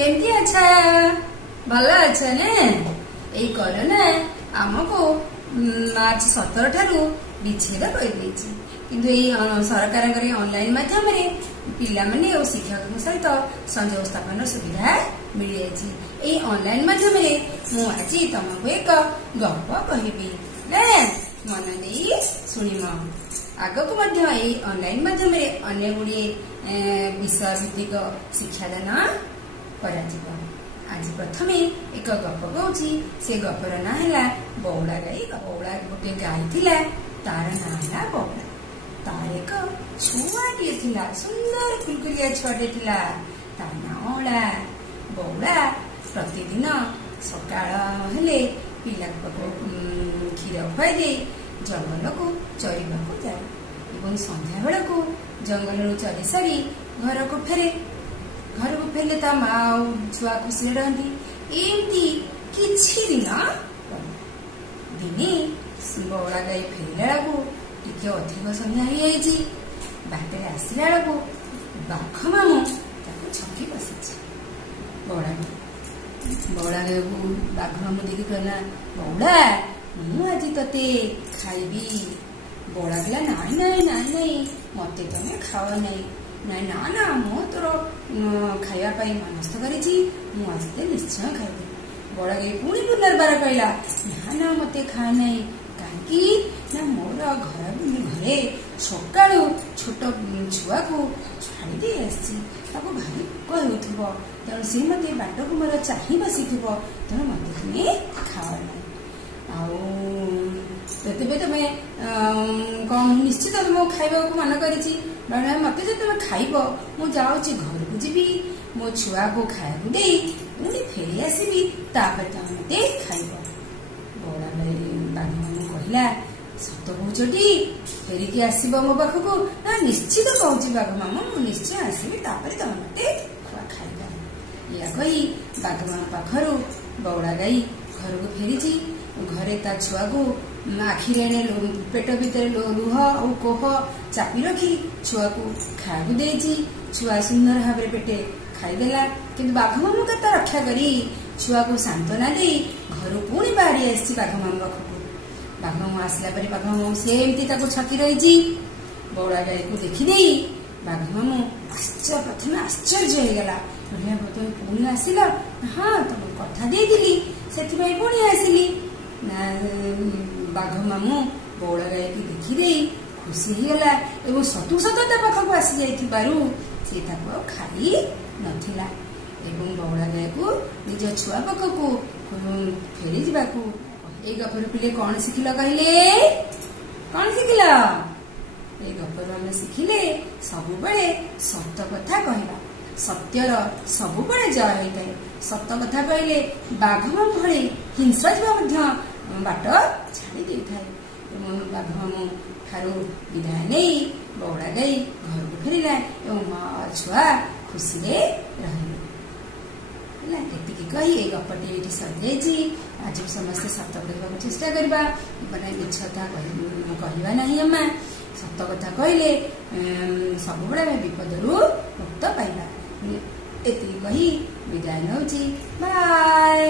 केमती अच्छा भल अच्छा ने एई कोरोना आमको मार्च 17 ठारू विच्छेद कर सरकार ऑनलाइन माध्यम पिला माने और शिक्षक सहित संयोग स्थापन सुविधा मिल जाए। ऑनलाइन माध्यम मु आज तुमको एक गप कहबी मन दे शुणिम। आगक ऑनलाइन माध्यम अन्य गुड़े विषय भित्तिक शिक्षादान करा। आज प्रथमे एक गप कहूँ से गपर ना है बौला गाई। बौला गोटे गाई थिला तार ना है बौला। तार एक छुआटे थिला सुंदर कुलकुलिया छुआटे थिला तार ना औला। बौला प्रतिदिन सकाळ हेले पिला क्षीर खुआई दे जंगल को चरिबा को जाए एवं संध्या बेला को जंगल चरी सारी घर को फेरे। घर को फेरले ता माँ छुआ खुशी रहती। एमती किछि दिन दिने बौला गाई फेरला को टिके अधिक संध्या हो जाइए। बाटे आसला बेलू बाघ मामू ताको छकी बसी। बौला गाई को बाघ मामू देखी कहला बौला मु आज तते खाइबी। बौला कहला नाई नाई नाई नाई मते तमे खाओ नाई। ना ना ना मु तोर खाइबा मनस्थ करिछि मु आज ते निश्चय खाइबी। बौला गाई पुणी पुनर्बार कहला ना ना मते खाए नाई कहीं ना मोर घरे सकाळु छोट छुआ को छाड़ी दे आसी भारी भोक हो तेणु सी मत बाट को मोर चाह बसी तेणु मत तुम्हें खाओ ना आते तुम कौन निश्चित तुम खाइबा को मन कर मत जो तुम खाइब मु जाऊँगी घर को जी मो छुआ को खाया दे पुणी फेरी आसबि तुम मत खाइब। बौला बाघ मामू कहला सत कौचटी फेरिकी आसब मो पाखक ना निश्चित कहूँ बाघ मामू मु निश्चय आसबि तुम मत खाइबा। या कही बाघ मामू पाखर बौला गाई घर को फेरी। घरे ता छुआ को आखिरे पेट भितर लुह और कोह चापी रखी छुआ को खाया देती। छुआ सुंदर भाव पेटे खाईदेला किंतु बाघ मामू के रक्षा करी छुआ को सांत्वना दे घर पुणी बाहरी आसी बाघ मामू पाखक। बाघ मामू आसला बाघ मामू सेमती छकी रही। बौला गाई को देखीदे बाघ मामू प्रथम आश्चर्य होगला तुम पुणी आसिल। हाँ तुम कथा देली से पुणी आसिली ना। बाघ मामू बौला गाई की देखीदे खुशी होगला और सतु सत पाखक आसी जाइथिबारु से खाई नथिला। बौला गाई को निज छुआ पाखक फेरी जावाकू ए गपर पिले कौन शिखिल कहले कौन शिखिल ए गपर आम शिखिले सबुबले सत कथा कहला। सत्यर सबुबले जय होता है। सत कथा कहले बाघ मामू भली हिंसा जीवा बाट छाड़ी दे था। बाघ मामू ठारू विदाय नहीं बौला गाई घर को फेरला और माँ छुआ खुशी रही। कही ए गपटी ये सजाई। आज समस्त सत कहवा चेष्टा करवा मिछता कहवा ना आम सत कथा कहले सब विपद मुक्त पाइबा। एति कही विदाय नौची बाय।